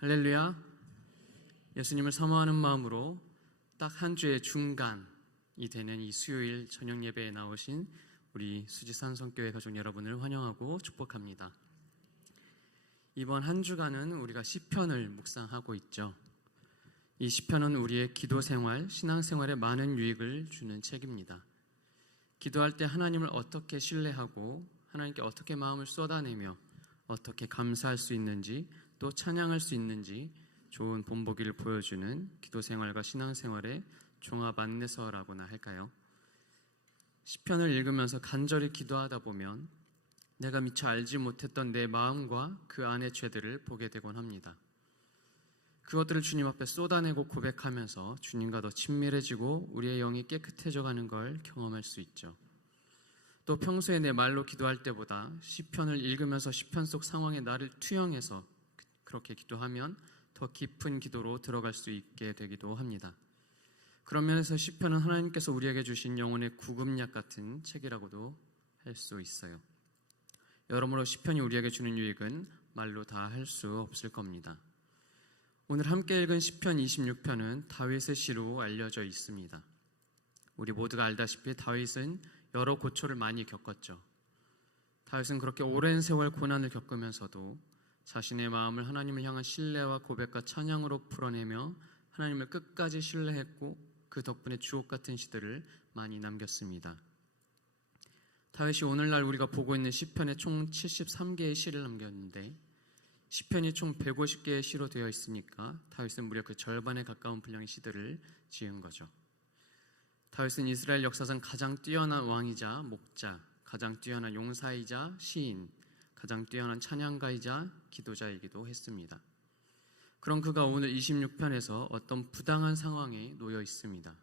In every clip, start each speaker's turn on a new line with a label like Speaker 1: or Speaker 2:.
Speaker 1: 할렐루야. 예수님을 사모하는 마음으로 딱 한 주의 중간이 되는 이 수요일 저녁 예배에 나오신 우리 수지산 성교회 가족 여러분을 환영하고 축복합니다. 이번 한 주간은 우리가 시편을 묵상하고 있죠. 이 시편은 우리의 기도 생활, 신앙 생활에 많은 유익을 주는 책입니다. 기도할 때 하나님을 어떻게 신뢰하고 하나님께 어떻게 마음을 쏟아내며 어떻게 감사할 수 있는지 또 찬양할 수 있는지 좋은 본보기를 보여주는 기도 생활과 신앙 생활의 종합 안내서라고나 할까요? 시편을 읽으면서 간절히 기도하다 보면 내가 미처 알지 못했던 내 마음과 그 안의 죄들을 보게 되곤 합니다. 그것들을 주님 앞에 쏟아내고 고백하면서 주님과 더 친밀해지고 우리의 영이 깨끗해져 가는 걸 경험할 수 있죠. 또 평소에 내 말로 기도할 때보다 시편을 읽으면서 시편 속 상황에 나를 투영해서 그렇게 기도하면 더 깊은 기도로 들어갈 수 있게 되기도 합니다. 그런 면에서 시편은 하나님께서 우리에게 주신 영혼의 구급약 같은 책이라고도 할 수 있어요. 여러모로 시편이 우리에게 주는 유익은 말로 다 할 수 없을 겁니다. 오늘 함께 읽은 시편 26편은 다윗의 시로 알려져 있습니다. 우리 모두가 알다시피 다윗은 여러 고초를 많이 겪었죠. 다윗은 그렇게 오랜 세월 고난을 겪으면서도 자신의 마음을 하나님을 향한 신뢰와 고백과 찬양으로 풀어내며 하나님을 끝까지 신뢰했고 그 덕분에 주옥 같은 시들을 많이 남겼습니다. 다윗이 오늘날 우리가 보고 있는 시편에 총 73개의 시를 남겼는데 시편이 총 150개의 시로 되어 있으니까 다윗은 무려 그 절반에 가까운 분량의 시들을 지은 거죠. 다윗은 이스라엘 역사상 가장 뛰어난 왕이자 목자, 가장 뛰어난 용사이자 시인, 가장 뛰어난 찬양가이자 기도자이기도 했습니다. 그런 그가 오늘 26편에서 어떤 부당한 상황에 놓여 있습니다.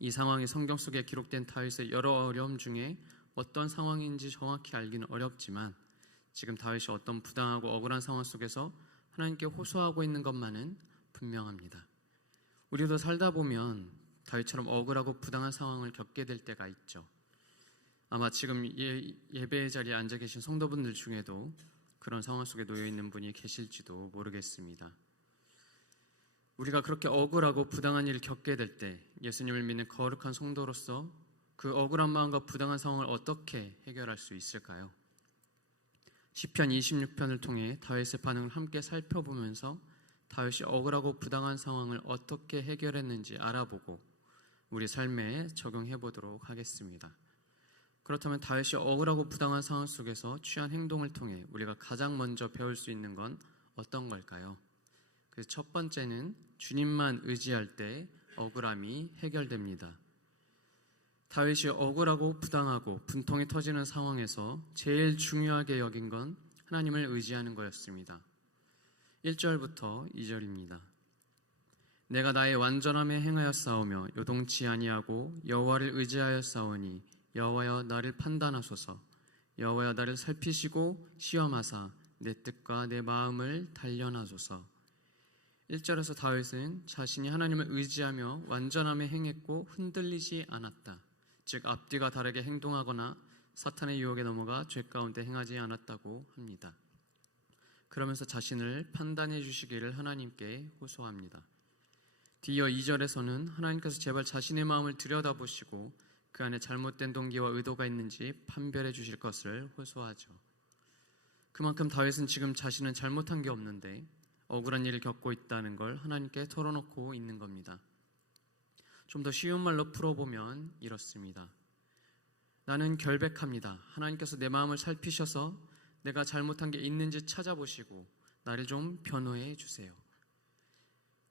Speaker 1: 이 상황이 성경 속에 기록된 다윗의 여러 어려움 중에 어떤 상황인지 정확히 알기는 어렵지만 지금 다윗이 어떤 부당하고 억울한 상황 속에서 하나님께 호소하고 있는 것만은 분명합니다. 우리도 살다 보면 다윗처럼 억울하고 부당한 상황을 겪게 될 때가 있죠. 아마 지금 예, 예배 자리에 앉아 계신 성도분들 중에도 그런 상황 속에 놓여 있는 분이 계실지도 모르겠습니다. 우리가 그렇게 억울하고 부당한 일을 겪게 될 때 예수님을 믿는 거룩한 성도로서 그 억울한 마음과 부당한 상황을 어떻게 해결할 수 있을까요? 시편 26편을 통해 다윗의 반응을 함께 살펴보면서 다윗이 억울하고 부당한 상황을 어떻게 해결했는지 알아보고 우리 삶에 적용해 보도록 하겠습니다. 그렇다면 다윗이 억울하고 부당한 상황 속에서 취한 행동을 통해 우리가 가장 먼저 배울 수 있는 건 어떤 걸까요? 그첫 번째는 주님만 의지할 때 억울함이 해결됩니다. 다윗이 억울하고 부당하고 분통이 터지는 상황에서 제일 중요하게 여긴 건 하나님을 의지하는 거였습니다. 1절부터 2절입니다. 내가 나의 완전함에 행하여 싸우며 요동치 아니하고 여호와를 의지하여 싸우니 여호와여 나를 판단하소서 여호와여 나를 살피시고 시험하사 내 뜻과 내 마음을 단련하소서 1절에서 다윗은 자신이 하나님을 의지하며 완전함에 행했고 흔들리지 않았다. 즉 앞뒤가 다르게 행동하거나 사탄의 유혹에 넘어가 죄 가운데 행하지 않았다고 합니다. 그러면서 자신을 판단해 주시기를 하나님께 호소합니다. 뒤이어 2절에서는 하나님께서 제발 자신의 마음을 들여다보시고 그 안에 잘못된 동기와 의도가 있는지 판별해 주실 것을 호소하죠. 그만큼 다윗은 지금 자신은 잘못한 게 없는데 억울한 일을 겪고 있다는 걸 하나님께 털어놓고 있는 겁니다. 좀 더 쉬운 말로 풀어보면 이렇습니다. 나는 결백합니다. 하나님께서 내 마음을 살피셔서 내가 잘못한 게 있는지 찾아보시고 나를 좀 변호해 주세요.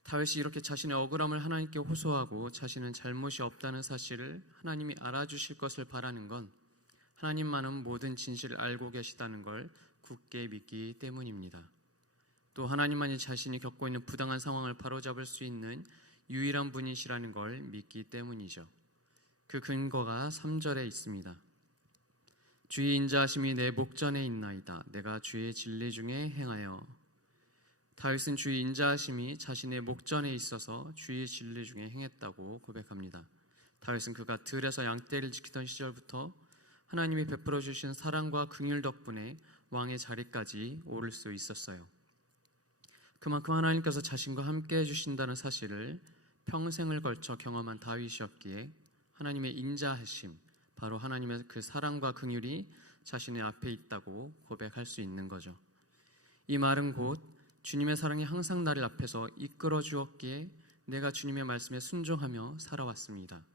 Speaker 1: 다윗이 이렇게 자신의 억울함을 하나님께 호소하고 자신은 잘못이 없다는 사실을 하나님이 알아주실 것을 바라는 건 하나님만은 모든 진실을 알고 계시다는 걸 굳게 믿기 때문입니다. 또 하나님만이 자신이 겪고 있는 부당한 상황을 바로잡을 수 있는 유일한 분이시라는 걸 믿기 때문이죠. 그 근거가 3절에 있습니다. 주의 인자하심이 내 목전에 있나이다. 내가 주의 진리 중에 행하여 다윗은 주의 인자하심이 자신의 목전에 있어서 주의 진리 중에 행했다고 고백합니다. 다윗은 그가 들에서 양떼를 지키던 시절부터 하나님이 베풀어 주신 사랑과 긍휼 덕분에 왕의 자리까지 오를 수 있었어요. 그만큼 하나님께서 자신과 함께 해 주신다는 사실을 평생을 걸쳐 경험한 다윗이었기에 하나님의 인자하심, 바로 하나님의 그 사랑과 긍휼이 자신의 앞에 있다고 고백할 수 있는 거죠. 이 말은 곧 주님의 사랑이 항상 나를 앞에서 이끌어 주었기에 내가 주님의 말씀에 순종하며 살아왔습니다.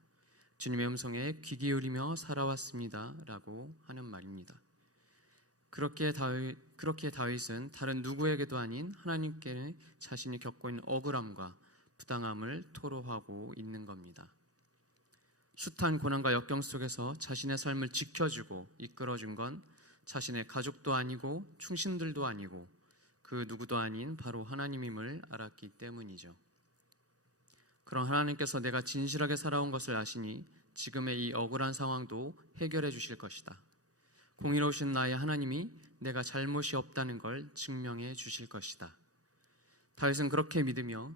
Speaker 1: 주님의 음성에 귀 기울이며 살아왔습니다라고 하는 말입니다. 그렇게 다윗, 그렇게 다윗은 다른 누구에게도 아닌 하나님께 자신이 겪고 있는 억울함과 부당함을 토로하고 있는 겁니다. 숱한 고난과 역경 속에서 자신의 삶을 지켜주고 이끌어준 건 자신의 가족도 아니고 충신들도 아니고 그 누구도 아닌 바로 하나님임을 알았기 때문이죠. 그런 하나님께서 내가 진실하게 살아온 것을 아시니 지금의 이 억울한 상황도 해결해 주실 것이다. 공의로우신 나의 하나님이 내가 잘못이 없다는 걸 증명해 주실 것이다. 다윗은 그렇게 믿으며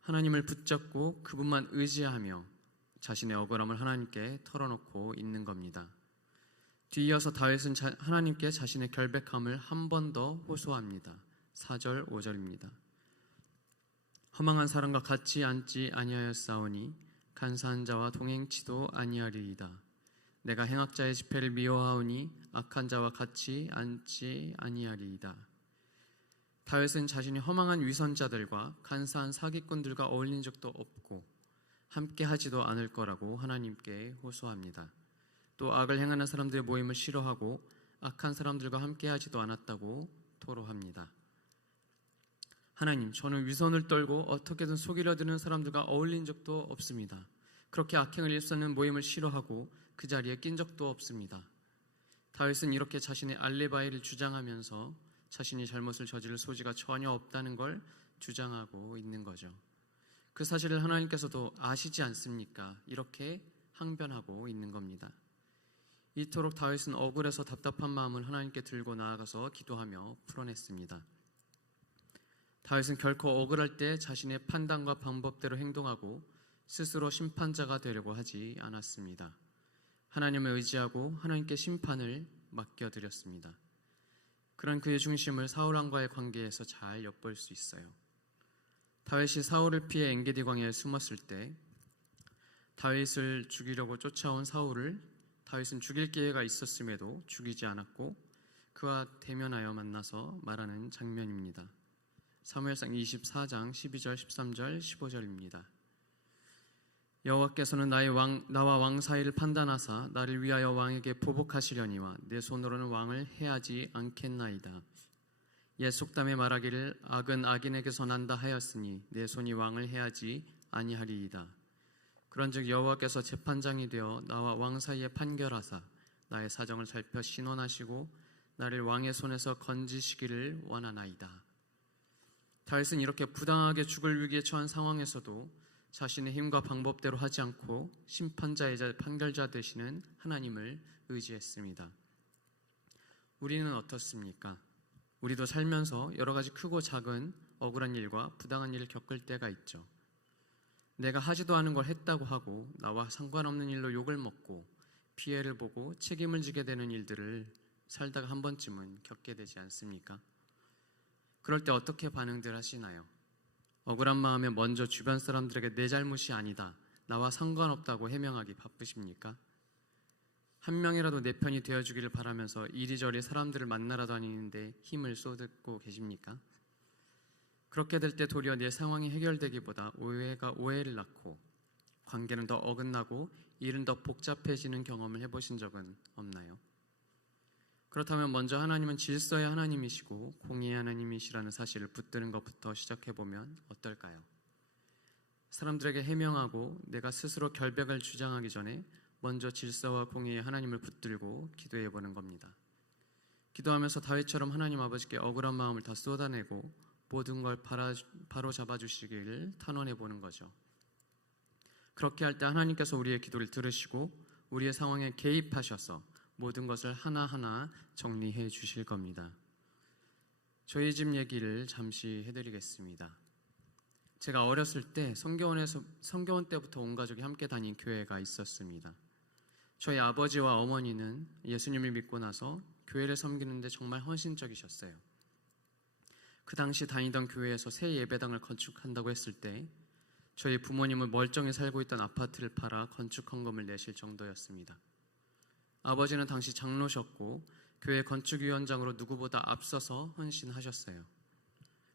Speaker 1: 하나님을 붙잡고 그분만 의지하며 자신의 억울함을 하나님께 털어놓고 있는 겁니다. 뒤이어서 다윗은 자, 하나님께 자신의 결백함을 한 번 더 호소합니다. 4절 5절입니다. 허망한 사람과 같이 앉지 아니하였사오니 간사한 자와 동행치도 아니하리이다. 내가 행악자의 집회를 미워하오니 악한 자와 같이 앉지 아니하리이다. 다윗은 자신이 허망한 위선자들과 간사한 사기꾼들과 어울린 적도 없고 함께 하지도 않을 거라고 하나님께 호소합니다. 또 악을 행하는 사람들의 모임을 싫어하고 악한 사람들과 함께 하지도 않았다고 토로합니다. 하나님, 저는 위선을 떨고 어떻게든 속이려 드는 사람들과 어울린 적도 없습니다. 그렇게 악행을 일삼는 모임을 싫어하고 그 자리에 낀 적도 없습니다. 다윗은 이렇게 자신의 알리바이를 주장하면서 자신이 잘못을 저지를 소지가 전혀 없다는 걸 주장하고 있는 거죠. 그 사실을 하나님께서도 아시지 않습니까? 이렇게 항변하고 있는 겁니다. 이토록 다윗은 억울해서 답답한 마음을 하나님께 들고 나아가서 기도하며 풀어냈습니다. 다윗은 결코 억울할 때 자신의 판단과 방법대로 행동하고 스스로 심판자가 되려고 하지 않았습니다. 하나님을 의지하고 하나님께 심판을 맡겨드렸습니다. 그런 그의 중심을 사울왕과의 관계에서 잘 엿볼 수 있어요. 다윗이 사울을 피해 엔게디 광야에 숨었을 때 다윗을 죽이려고 쫓아온 사울을 다윗은 죽일 기회가 있었음에도 죽이지 않았고 그와 대면하여 만나서 말하는 장면입니다. 사무엘상 24장 12절, 13절, 15절입니다. 여호와께서는 나의 왕 나와 왕 사이를 판단하사 나를 위하여 왕에게 보복하시려니와 내 손으로는 왕을 해하지 않겠나이다. 옛 속담에 말하기를 악은 악인에게서 난다 하였으니 내 손이 왕을 해하지 아니하리이다. 그런즉 여호와께서 재판장이 되어 나와 왕 사이에 판결하사 나의 사정을 살펴 신원하시고 나를 왕의 손에서 건지시기를 원하나이다. 다윗은 이렇게 부당하게 죽을 위기에 처한 상황에서도 자신의 힘과 방법대로 하지 않고 심판자이자 판결자 되시는 하나님을 의지했습니다. 우리는 어떻습니까? 우리도 살면서 여러 가지 크고 작은 억울한 일과 부당한 일을 겪을 때가 있죠. 내가 하지도 않은 걸 했다고 하고 나와 상관없는 일로 욕을 먹고 피해를 보고 책임을 지게 되는 일들을 살다가 한 번쯤은 겪게 되지 않습니까? 그럴 때 어떻게 반응들 하시나요? 억울한 마음에 먼저 주변 사람들에게 내 잘못이 아니다. 나와 상관없다고 해명하기 바쁘십니까? 한 명이라도 내 편이 되어주기를 바라면서 이리저리 사람들을 만나러 다니는데 힘을 쏟고 계십니까? 그렇게 될 때 도리어 내 상황이 해결되기보다 오해가 오해를 낳고 관계는 더 어긋나고 일은 더 복잡해지는 경험을 해보신 적은 없나요? 그렇다면 먼저 하나님은 질서의 하나님이시고 공의의 하나님이시라는 사실을 붙드는 것부터 시작해 보면 어떨까요? 사람들에게 해명하고 내가 스스로 결백을 주장하기 전에 먼저 질서와 공의의 하나님을 붙들고 기도해 보는 겁니다. 기도하면서 다윗처럼 하나님 아버지께 억울한 마음을 다 쏟아내고 모든 걸 바로 잡아 주시기를 탄원해 보는 거죠. 그렇게 할 때 하나님께서 우리의 기도를 들으시고 우리의 상황에 개입하셔서 모든 것을 하나하나 정리해 주실 겁니다. 저희 집 얘기를 잠시 해드리겠습니다. 제가 어렸을 때 성교원에서 성교원 때부터 온 가족이 함께 다닌 교회가 있었습니다. 저희 아버지와 어머니는 예수님을 믿고 나서 교회를 섬기는데 정말 헌신적이셨어요. 그 당시 다니던 교회에서 새 예배당을 건축한다고 했을 때 저희 부모님은 멀쩡히 살고 있던 아파트를 팔아 건축 헌금을 내실 정도였습니다. 아버지는 당시 장로셨고 교회 건축위원장으로 누구보다 앞서서 헌신하셨어요.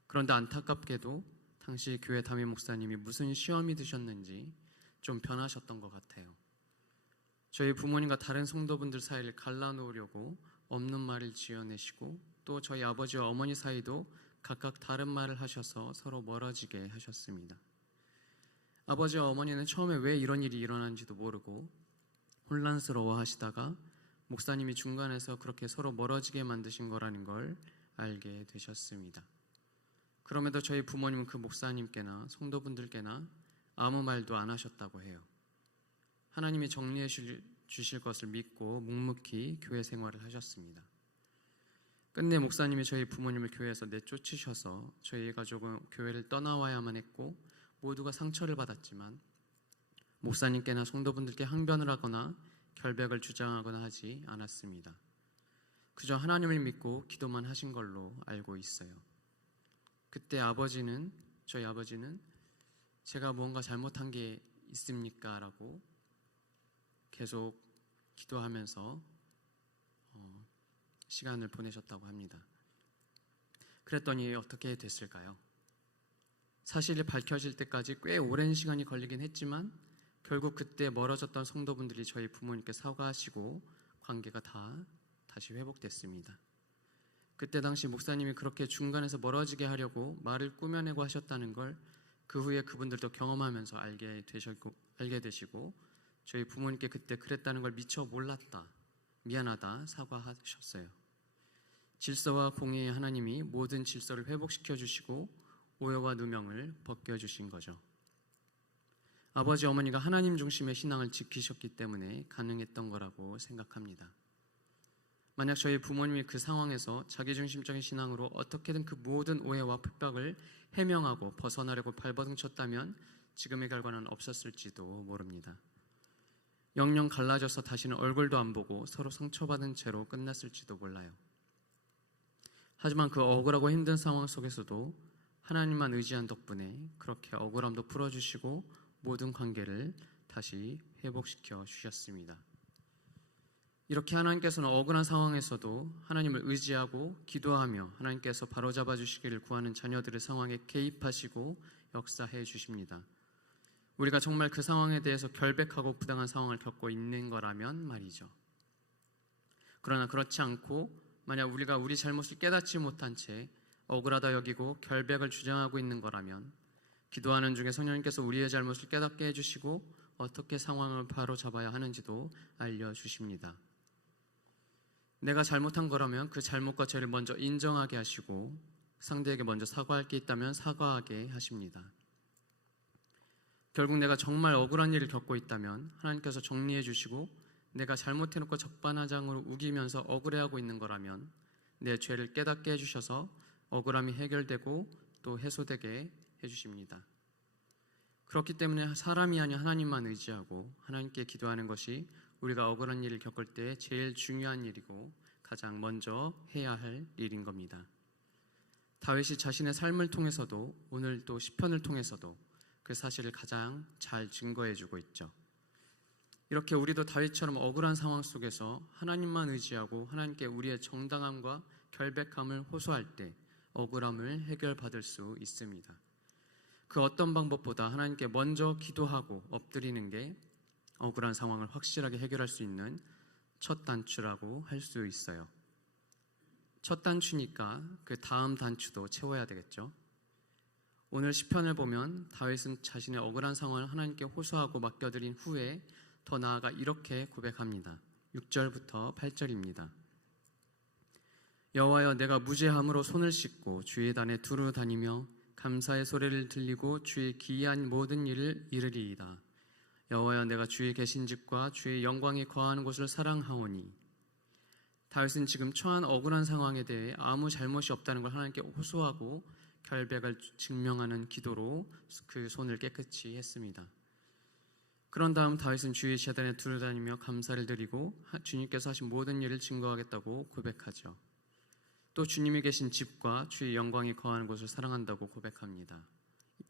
Speaker 1: 그런데 안타깝게도 당시 교회 담임 목사님이 무슨 시험이 드셨는지 좀 변하셨던 것 같아요. 저희 부모님과 다른 성도분들 사이를 갈라놓으려고 없는 말을 지어내시고 또 저희 아버지와 어머니 사이도 각각 다른 말을 하셔서 서로 멀어지게 하셨습니다. 아버지와 어머니는 처음에 왜 이런 일이 일어난지도 모르고 혼란스러워 하시다가 목사님이 중간에서 그렇게 서로 멀어지게 만드신 거라는 걸 알게 되셨습니다. 그럼에도 저희 부모님은 그 목사님께나 성도분들께나 아무 말도 안 하셨다고 해요. 하나님이 정리해 주실 것을 믿고 묵묵히 교회 생활을 하셨습니다. 끝내 목사님이 저희 부모님을 교회에서 내쫓으셔서 저희 가족은 교회를 떠나와야만 했고 모두가 상처를 받았지만 목사님께나 성도분들께 항변을 하거나 결백을 주장하거나 하지 않았습니다. 그저 하나님을 믿고 기도만 하신 걸로 알고 있어요. 그때 아버지는 저희 아버지는 제가 뭔가 잘못한 게 있습니까? 라고 계속 기도하면서 어, 시간을 보내셨다고 합니다. 그랬더니 어떻게 됐을까요? 사실이 밝혀질 때까지 꽤 오랜 시간이 걸리긴 했지만 결국 그때 멀어졌던 성도분들이 저희 부모님께 사과하시고 관계가 다 다시 회복됐습니다. 그때 당시 목사님이 그렇게 중간에서 멀어지게 하려고 말을 꾸며내고 하셨다는 걸 그 후에 그분들도 경험하면서 알게 되셨고 알게 되시고 저희 부모님께 그때 그랬다는 걸 미처 몰랐다. 미안하다. 사과하셨어요. 질서와 공의의 하나님이 모든 질서를 회복시켜 주시고 오해와 누명을 벗겨 주신 거죠. 아버지 어머니가 하나님 중심의 신앙을 지키셨기 때문에 가능했던 거라고 생각합니다. 만약 저희 부모님이 그 상황에서 자기중심적인 신앙으로 어떻게든 그 모든 오해와 핍박을 해명하고 벗어나려고 발버둥 쳤다면 지금의 결과는 없었을지도 모릅니다. 영영 갈라져서 다시는 얼굴도 안 보고 서로 상처받은 채로 끝났을지도 몰라요. 하지만 그 억울하고 힘든 상황 속에서도 하나님만 의지한 덕분에 그렇게 억울함도 풀어주시고 모든 관계를 다시 회복시켜 주셨습니다. 이렇게 하나님께서는 억울한 상황에서도 하나님을 의지하고 기도하며 하나님께서 바로잡아 주시기를 구하는 자녀들의 상황에 개입하시고 역사해 주십니다. 우리가 정말 그 상황에 대해서 결백하고 부당한 상황을 겪고 있는 거라면 말이죠. 그러나 그렇지 않고 만약 우리가 우리 잘못을 깨닫지 못한 채 억울하다 여기고 결백을 주장하고 있는 거라면 기도하는 중에 성령님께서 우리의 잘못을 깨닫게 해주시고 어떻게 상황을 바로 잡아야 하는지도 알려주십니다. 내가 잘못한 거라면 그 잘못과 죄를 먼저 인정하게 하시고 상대에게 먼저 사과할 게 있다면 사과하게 하십니다. 결국 내가 정말 억울한 일을 겪고 있다면 하나님께서 정리해 주시고 내가 잘못해놓고 적반하장으로 우기면서 억울해하고 있는 거라면 내 죄를 깨닫게 해주셔서 억울함이 해결되고 또 해소되게 해주십니다. 그렇기 때문에 사람이 아닌 하나님만 의지하고 하나님께 기도하는 것이 우리가 억울한 일을 겪을 때 제일 중요한 일이고 가장 먼저 해야 할 일인 겁니다. 다윗이 자신의 삶을 통해서도 오늘 또 시편을 통해서도 그 사실을 가장 잘 증거해 주고 있죠. 이렇게 우리도 다윗처럼 억울한 상황 속에서 하나님만 의지하고 하나님께 우리의 정당함과 결백함을 호소할 때 억울함을 해결받을 수 있습니다. 그 어떤 방법보다 하나님께 먼저 기도하고 엎드리는 게 억울한 상황을 확실하게 해결할 수 있는 첫 단추라고 할 수 있어요. 첫 단추니까 그 다음 단추도 채워야 되겠죠. 오늘 시편을 보면 다윗은 자신의 억울한 상황을 하나님께 호소하고 맡겨드린 후에 더 나아가 이렇게 고백합니다. 6절부터 8절입니다. 여호와여 내가 무죄함으로 손을 씻고 주의 단에 두루 다니며 감사의 소리를 들리고 주의 기이한 모든 일을 이르리이다. 여호와여 내가 주의 계신 집과 주의 영광이 거하는 곳을 사랑하오니 다윗은 지금 처한 억울한 상황에 대해 아무 잘못이 없다는 걸 하나님께 호소하고 결백을 증명하는 기도로 그 손을 깨끗이 했습니다. 그런 다음 다윗은 주의 재단에 두루다니며 감사를 드리고 주님께서 하신 모든 일을 증거하겠다고 고백하죠. 또 주님이 계신 집과 주의 영광이 거하는 곳을 사랑한다고 고백합니다.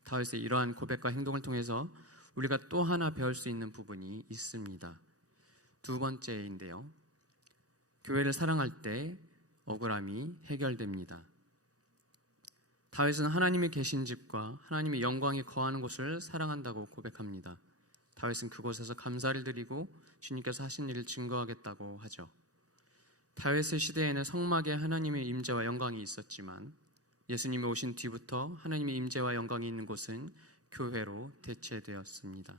Speaker 1: 다윗의 이러한 고백과 행동을 통해서 우리가 또 하나 배울 수 있는 부분이 있습니다. 두 번째인데요. 교회를 사랑할 때 억울함이 해결됩니다. 다윗은 하나님이 계신 집과 하나님의 영광이 거하는 곳을 사랑한다고 고백합니다. 다윗은 그곳에서 감사를 드리고 주님께서 하신 일을 증거하겠다고 하죠. 다윗의 시대에는 성막에 하나님의 임재와 영광이 있었지만 예수님이 오신 뒤부터 하나님의 임재와 영광이 있는 곳은 교회로 대체되었습니다.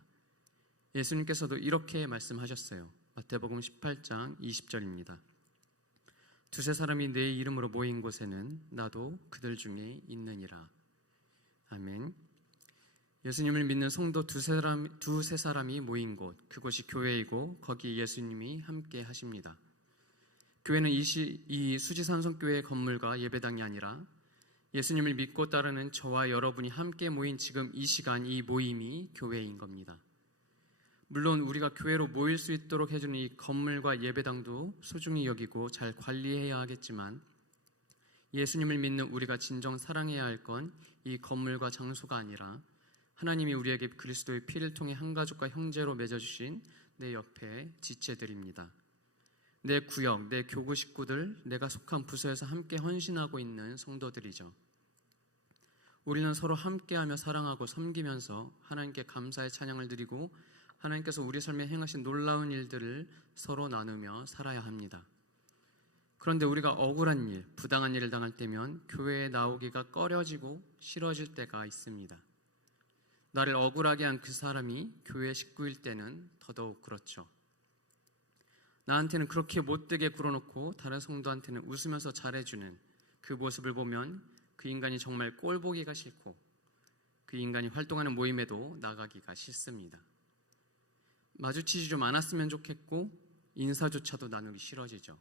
Speaker 1: 예수님께서도 이렇게 말씀하셨어요. 마태복음 18장 20절입니다. 두세 사람이 내 이름으로 모인 곳에는 나도 그들 중에 있느니라. 아멘. 예수님을 믿는 성도 두세 사람, 두세 사람이 모인 곳, 그곳이 교회이고 거기 예수님이 함께 하십니다. 교회는 이, 시, 이 수지산성교회 건물과 예배당이 아니라 예수님을 믿고 따르는 저와 여러분이 함께 모인 지금 이 시간 이 모임이 교회인 겁니다. 물론 우리가 교회로 모일 수 있도록 해주는 이 건물과 예배당도 소중히 여기고 잘 관리해야 하겠지만 예수님을 믿는 우리가 진정 사랑해야 할 건 이 건물과 장소가 아니라 하나님이 우리에게 그리스도의 피를 통해 한 가족과 형제로 맺어주신 내 옆에 지체들입니다. 내 구역, 내 교구 식구들, 내가 속한 부서에서 함께 헌신하고 있는 성도들이죠. 우리는 서로 함께하며 사랑하고 섬기면서 하나님께 감사의 찬양을 드리고 하나님께서 우리 삶에 행하신 놀라운 일들을 서로 나누며 살아야 합니다. 그런데 우리가 억울한 일, 부당한 일을 당할 때면 교회에 나오기가 꺼려지고 싫어질 때가 있습니다. 나를 억울하게 한 그 사람이 교회 식구일 때는 더더욱 그렇죠. 나한테는 그렇게 못되게 굴어놓고 다른 성도한테는 웃으면서 잘해주는 그 모습을 보면 그 인간이 정말 꼴 보기가 싫고 그 인간이 활동하는 모임에도 나가기가 싫습니다. 마주치지 좀 않았으면 좋겠고 인사조차도 나누기 싫어지죠.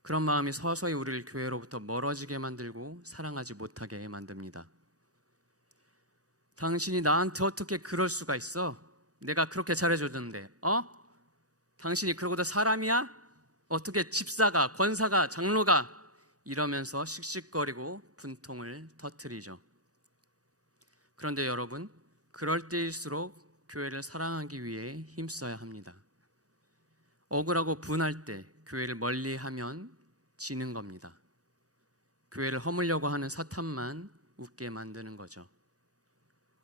Speaker 1: 그런 마음이 서서히 우리를 교회로부터 멀어지게 만들고 사랑하지 못하게 만듭니다. 당신이 나한테 어떻게 그럴 수가 있어? 내가 그렇게 잘해줬는데, 어? 당신이 그러고도 사람이야? 어떻게 집사가, 권사가, 장로가 이러면서 씩씩거리고 분통을 터뜨리죠. 그런데 여러분, 그럴 때일수록 교회를 사랑하기 위해 힘써야 합니다. 억울하고 분할 때 교회를 멀리 하면 지는 겁니다. 교회를 허물려고 하는 사탄만 웃게 만드는 거죠.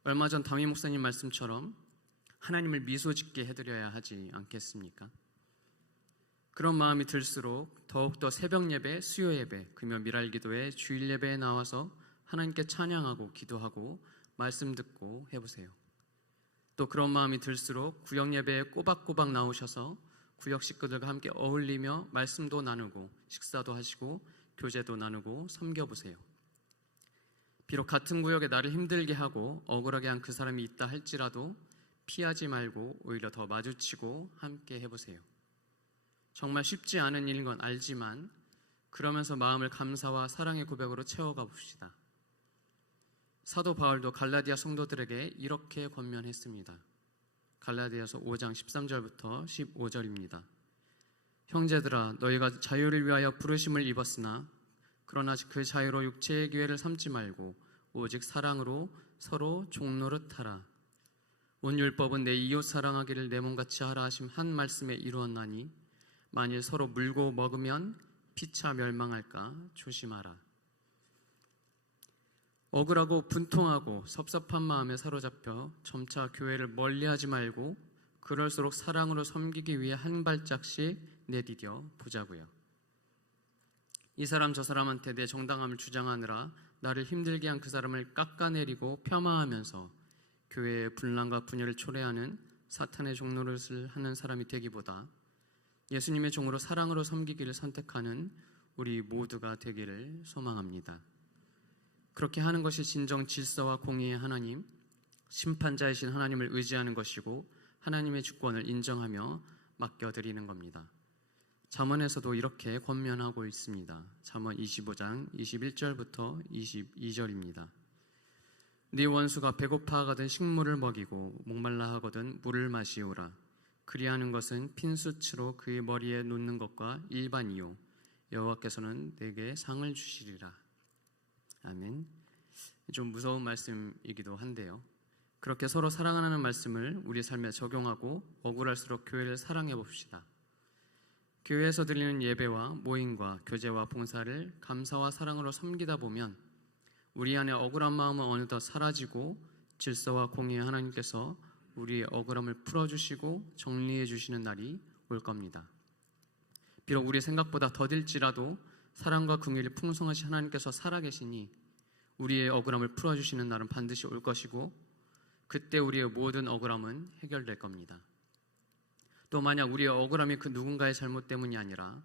Speaker 1: 얼마 전 담임 목사님 말씀처럼 하나님을 미소 짓게 해드려야 하지 않겠습니까? 그런 마음이 들수록 더욱더 새벽 예배, 수요 예배, 금요 미랄 기도회, 주일 예배에 나와서 하나님께 찬양하고 기도하고 말씀 듣고 해보세요. 또 그런 마음이 들수록 구역 예배에 꼬박꼬박 나오셔서 구역 식구들과 함께 어울리며 말씀도 나누고 식사도 하시고 교제도 나누고 섬겨보세요. 비록 같은 구역에 나를 힘들게 하고 억울하게 한 그 사람이 있다 할지라도 피하지 말고 오히려 더 마주치고 함께 해보세요. 정말 쉽지 않은 일인 건 알지만 그러면서 마음을 감사와 사랑의 고백으로 채워가 봅시다. 사도 바울도 갈라디아 성도들에게 이렇게 권면했습니다. 갈라디아서 5장 13절부터 15절입니다. 형제들아 너희가 자유를 위하여 부르심을 입었으나 그러나 그 자유로 육체의 기회를 삼지 말고 오직 사랑으로 서로 종노릇 하라. 온 율법은 내 이웃 사랑하기를 내 몸같이 하라 하심 한 말씀에 이루었나니 만일 서로 물고 먹으면 피차 멸망할까 조심하라. 억울하고 분통하고 섭섭한 마음에 사로잡혀 점차 교회를 멀리하지 말고 그럴수록 사랑으로 섬기기 위해 한 발짝씩 내디뎌 보자고요. 이 사람 저 사람한테 내 정당함을 주장하느라 나를 힘들게 한 그 사람을 깎아내리고 폄하하면서 교회의 분란과 분열을 초래하는 사탄의 종노릇을 하는 사람이 되기보다 예수님의 종으로 사랑으로 섬기기를 선택하는 우리 모두가 되기를 소망합니다. 그렇게 하는 것이 진정 질서와 공의의 하나님, 심판자이신 하나님을 의지하는 것이고 하나님의 주권을 인정하며 맡겨드리는 겁니다. 잠언에서도 이렇게 권면하고 있습니다. 잠언 25장 21절부터 22절입니다. 네 원수가 배고파 하거든 식물을 먹이고 목말라 하거든 물을 마시오라. 그리하는 것은 핀 수치로 그의 머리에 놓는 것과 일반이요 여호와께서는 내게 상을 주시리라. 아멘. 좀 무서운 말씀이기도 한데요. 그렇게 서로 사랑하는 말씀을 우리 삶에 적용하고 억울할수록 교회를 사랑해 봅시다. 교회에서 드리는 예배와 모임과 교제와 봉사를 감사와 사랑으로 섬기다 보면 우리 안에 억울한 마음은 어느덧 사라지고 질서와 공의의 하나님께서 우리의 억울함을 풀어주시고 정리해 주시는 날이 올 겁니다. 비록 우리 생각보다 더딜지라도 사랑과 긍휼이 풍성하신 하나님께서 살아계시니 우리의 억울함을 풀어주시는 날은 반드시 올 것이고 그때 우리의 모든 억울함은 해결될 겁니다. 또 만약 우리의 억울함이 그 누군가의 잘못 때문이 아니라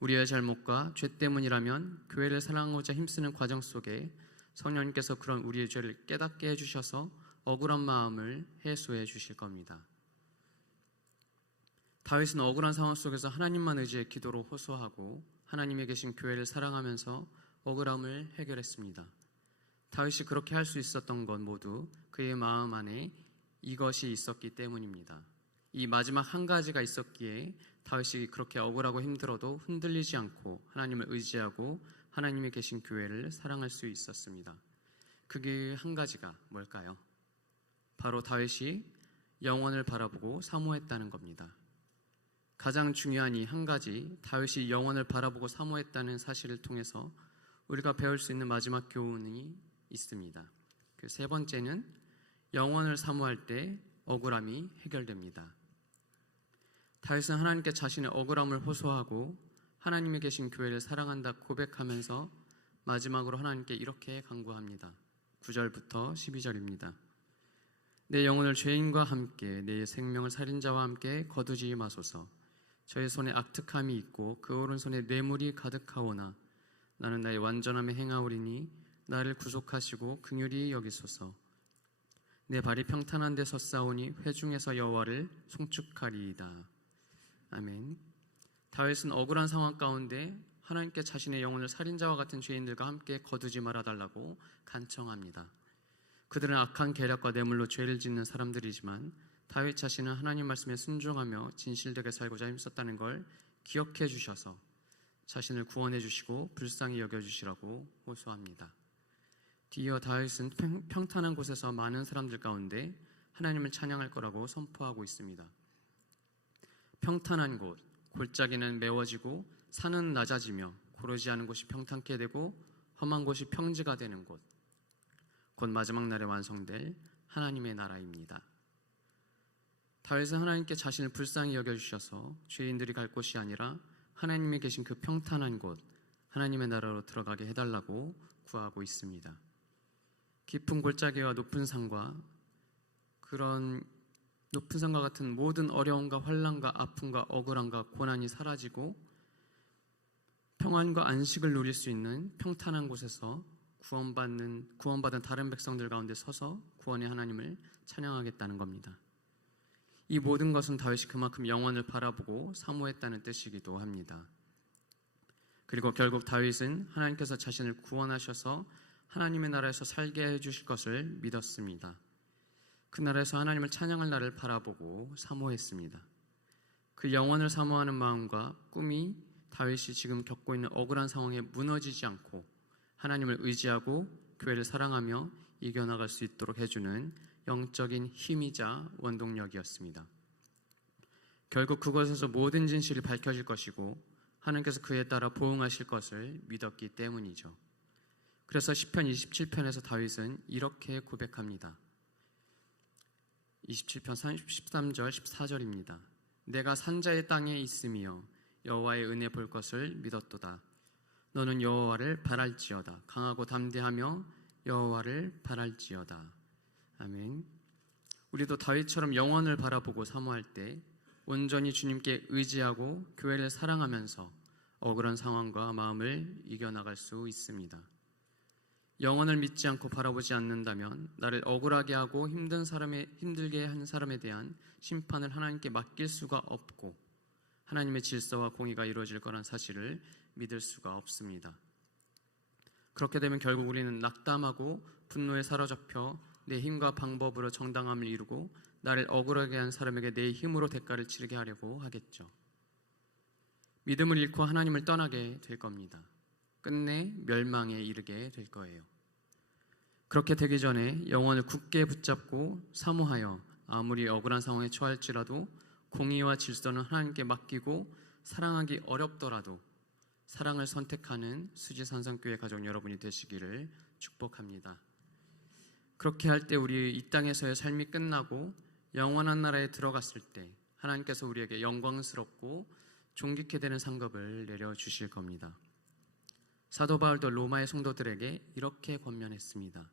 Speaker 1: 우리의 잘못과 죄 때문이라면 교회를 사랑하고자 힘쓰는 과정 속에 성령님께서 그런 우리의 죄를 깨닫게 해주셔서 억울한 마음을 해소해 주실 겁니다. 다윗은 억울한 상황 속에서 하나님만 의지해 기도로 호소하고 하나님에 계신 교회를 사랑하면서 억울함을 해결했습니다. 다윗이 그렇게 할 수 있었던 건 모두 그의 마음 안에 이것이 있었기 때문입니다. 이 마지막 한 가지가 있었기에 다윗이 그렇게 억울하고 힘들어도 흔들리지 않고 하나님을 의지하고 하나님이 계신 교회를 사랑할 수 있었습니다. 그게 한 가지가 뭘까요? 바로 다윗이 영원을 바라보고 사모했다는 겁니다. 가장 중요한 이 한 가지 다윗이 영원을 바라보고 사모했다는 사실을 통해서 우리가 배울 수 있는 마지막 교훈이 있습니다. 그 세 번째는 영원을 사모할 때 억울함이 해결됩니다. 다윗은 하나님께 자신의 억울함을 호소하고 하나님이 계신 교회를 사랑한다 고백하면서 마지막으로 하나님께 이렇게 간구합니다. 9절부터 12절입니다. 내 영혼을 죄인과 함께 내 생명을 살인자와 함께 거두지 마소서. 저의 손에 악특함이 있고 그 오른손에 뇌물이 가득하오나 나는 나의 완전함에 행하오리니 나를 구속하시고 긍휼히 여기소서. 내 발이 평탄한 데 섰사오니 회중에서 여호와를 송축하리이다. 아멘. 다윗은 억울한 상황 가운데 하나님께 자신의 영혼을 살인자와 같은 죄인들과 함께 거두지 말아 달라고 간청합니다. 그들은 악한 계략과 뇌물로 죄를 짓는 사람들이지만 다윗 자신은 하나님 말씀에 순종하며 진실되게 살고자 힘썼다는 걸 기억해 주셔서 자신을 구원해 주시고 불쌍히 여겨 주시라고 호소합니다. 뒤이어 다윗은 평, 평탄한 곳에서 많은 사람들 가운데 하나님을 찬양할 거라고 선포하고 있습니다. 평탄한 곳, 골짜기는 메워지고 산은 낮아지며 고르지 않은 곳이 평탄케 되고 험한 곳이 평지가 되는 곳. 곧 마지막 날에 완성될 하나님의 나라입니다. 다윗은 하나님께 자신을 불쌍히 여겨 주셔서 죄인들이 갈 곳이 아니라 하나님이 계신 그 평탄한 곳, 하나님의 나라로 들어가게 해달라고 구하고 있습니다. 깊은 골짜기와 높은 산과 그런 높은 산과 같은 모든 어려움과 환란과 아픔과 억울함과 고난이 사라지고 평안과 안식을 누릴 수 있는 평탄한 곳에서 구원받는 구원받은 다른 백성들 가운데 서서 구원의 하나님을 찬양하겠다는 겁니다. 이 모든 것은 다윗이 그만큼 영원을 바라보고 사모했다는 뜻이기도 합니다. 그리고 결국 다윗은 하나님께서 자신을 구원하셔서 하나님의 나라에서 살게 해 주실 것을 믿었습니다. 그 나라에서 하나님을 찬양할 날을 바라보고 사모했습니다. 그 영원을 사모하는 마음과 꿈이 다윗이 지금 겪고 있는 억울한 상황에 무너지지 않고 하나님을 의지하고 교회를 사랑하며 이겨나갈 수 있도록 해주는 영적인 힘이자 원동력이었습니다. 결국 그곳에서 모든 진실이 밝혀질 것이고 하나님께서 그에 따라 보응하실 것을 믿었기 때문이죠. 그래서 시편 27편에서 다윗은 이렇게 고백합니다. 27편 13절 14절입니다. 내가 산자의 땅에 있으며 여호와의 은혜 볼 것을 믿었도다. 너는 여호와를 바랄지어다. 강하고 담대하며 여호와를 바랄지어다. 아멘. 우리도 다윗처럼 영원을 바라보고 사모할 때 온전히 주님께 의지하고 교회를 사랑하면서 억울한 상황과 마음을 이겨나갈 수 있습니다. 영원을 믿지 않고 바라보지 않는다면 나를 억울하게 하고 힘든 사람에 힘들게 하는 사람에 대한 심판을 하나님께 맡길 수가 없고 하나님의 질서와 공의가 이루어질 거란 사실을 믿을 수가 없습니다. 그렇게 되면 결국 우리는 낙담하고 분노에 사로잡혀 내 힘과 방법으로 정당함을 이루고 나를 억울하게 한 사람에게 내 힘으로 대가를 치르게 하려고 하겠죠. 믿음을 잃고 하나님을 떠나게 될 겁니다. 끝내 멸망에 이르게 될 거예요. 그렇게 되기 전에 영혼을 굳게 붙잡고 사모하여 아무리 억울한 상황에 처할지라도 공의와 질서는 하나님께 맡기고 사랑하기 어렵더라도 사랑을 선택하는 수지산성교회 가족 여러분이 되시기를 축복합니다. 그렇게 할 때 우리 이 땅에서의 삶이 끝나고 영원한 나라에 들어갔을 때 하나님께서 우리에게 영광스럽고 존귀케 되는 상급을 내려 주실 겁니다. 사도 바울도 로마의 성도들에게 이렇게 권면했습니다.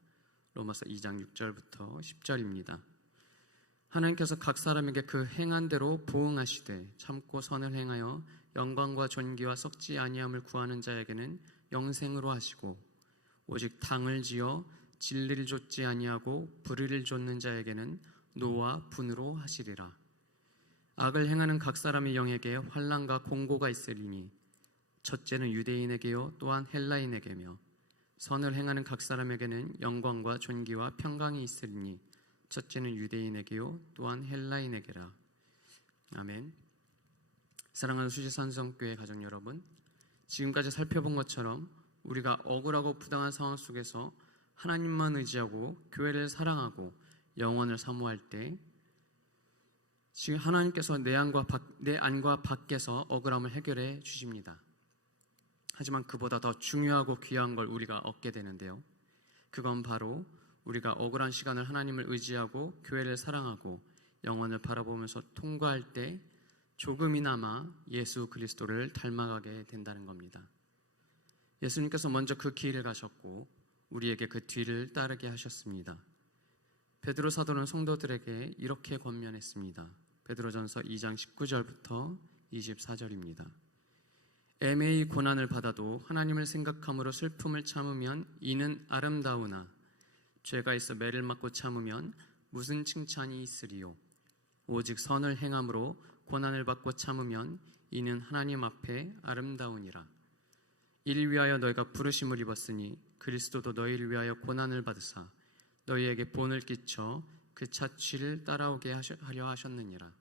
Speaker 1: 로마서 2장 6절부터 10절입니다. 하나님께서 각 사람에게 그 행한 대로 보응하시되 참고 선을 행하여 영광과 존귀와 썩지 아니함을 구하는 자에게는 영생으로 하시고 오직 당을 지어 진리를 좇지 아니하고 불의를 좇는 자에게는 노와 분으로 하시리라. 악을 행하는 각 사람의 영에게 환란과 공고가 있으리니 첫째는 유대인에게요 또한 헬라인에게며 선을 행하는 각 사람에게는 영광과 존귀와 평강이 있으리니 첫째는 유대인에게요 또한 헬라인에게라. 아멘. 사랑하는 수지산성교회 가족 여러분, 지금까지 살펴본 것처럼 우리가 억울하고 부당한 상황 속에서 하나님만 의지하고 교회를 사랑하고 영원을 사모할 때 지금 하나님께서 내 안과 밖, 내 안과 밖에서 억울함을 해결해 주십니다. 하지만 그보다 더 중요하고 귀한 걸 우리가 얻게 되는데요. 그건 바로 우리가 억울한 시간을 하나님을 의지하고 교회를 사랑하고 영원을 바라보면서 통과할 때 조금이나마 예수 그리스도를 닮아가게 된다는 겁니다. 예수님께서 먼저 그 길을 가셨고 우리에게 그 뒤를 따르게 하셨습니다. 베드로 사도는 성도들에게 이렇게 권면했습니다. 베드로전서 2장 19절부터 24절입니다. 애매히 고난을 받아도 하나님을 생각함으로 슬픔을 참으면 이는 아름다우나 죄가 있어 매를 맞고 참으면 무슨 칭찬이 있으리요? 오직 선을 행함으로 고난을 받고 참으면 이는 하나님 앞에 아름다우니라. 이를 위하여 너희가 부르심을 입었으니 그리스도도 너희를 위하여 고난을 받으사 너희에게 본을 끼쳐 그 차취를 따라오게 하려 하셨느니라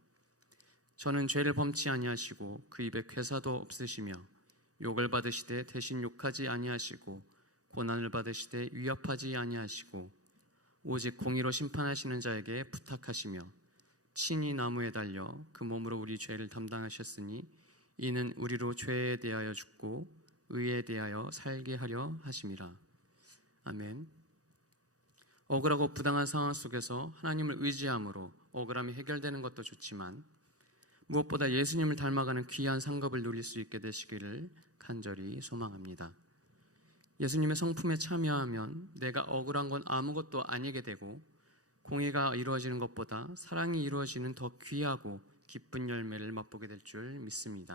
Speaker 1: 저는 죄를 범치 아니하시고 그 입에 괴사도 없으시며 욕을 받으시되 대신 욕하지 아니하시고 고난을 받으시되 위협하지 아니하시고 오직 공의로 심판하시는 자에게 부탁하시며 친히 나무에 달려 그 몸으로 우리 죄를 담당하셨으니 이는 우리로 죄에 대하여 죽고 의에 대하여 살게 하려 하심이라 아멘. 억울하고 부당한 상황 속에서 하나님을 의지함으로 억울함이 해결되는 것도 좋지만 무엇보다 예수님을 닮아가는 귀한 상급을 누릴 수 있게 되시기를 간절히 소망합니다. 예수님의 성품에 참여하면 내가 억울한 건 아무것도 아니게 되고 공의가 이루어지는 것보다 사랑이 이루어지는 더 귀하고 기쁜 열매를 맛보게 될 줄 믿습니다.